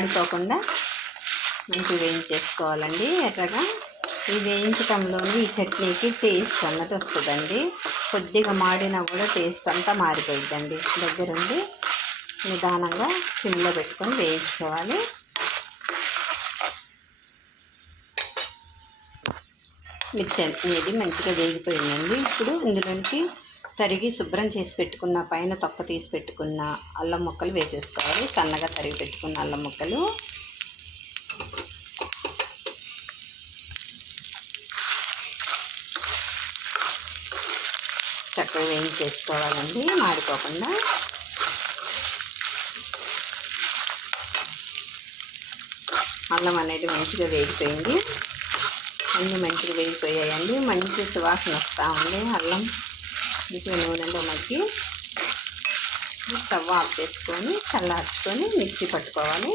పడిపోకుండా మంచిగా వేయించేసుకోవాలండి ఎర్రగా. ఈ వేయించటంలోని ఈ చట్నీకి టేస్ట్ అన్నది వస్తుందండి. కొద్దిగా మాడినా కూడా టేస్ట్ అంతా మారిపోయిద్దండి. దగ్గరుండి నిదానంగా సిమ్లో పెట్టుకొని వేయించుకోవాలి. మిర్చి అనేది మంచిగా వేగిపోయిందండి. ఇప్పుడు ఇందులోనికి తరిగి శుభ్రం చేసి పెట్టుకున్న పైన తొక్క తీసి పెట్టుకున్న అల్లం ముక్కలు వేసేసుకోవాలి. సన్నగా తరిగి పెట్టుకున్న అల్లం ముక్కలు చక్కగా వేయించేసుకోవాలండి మాడిపోకుండా. అల్లం అనేది మంచిగా వేగిపోయింది. అన్నీ మంచిగా వేగిపోయాయండి. మంచి సువాసన వస్తూ ఉంది. అల్లం మంచిగా నూనెలో మగ్గి స్టవ్ ఆఫ్ చేసుకొని చల్లార్చుకొని మిక్సీ పట్టుకోవాలి.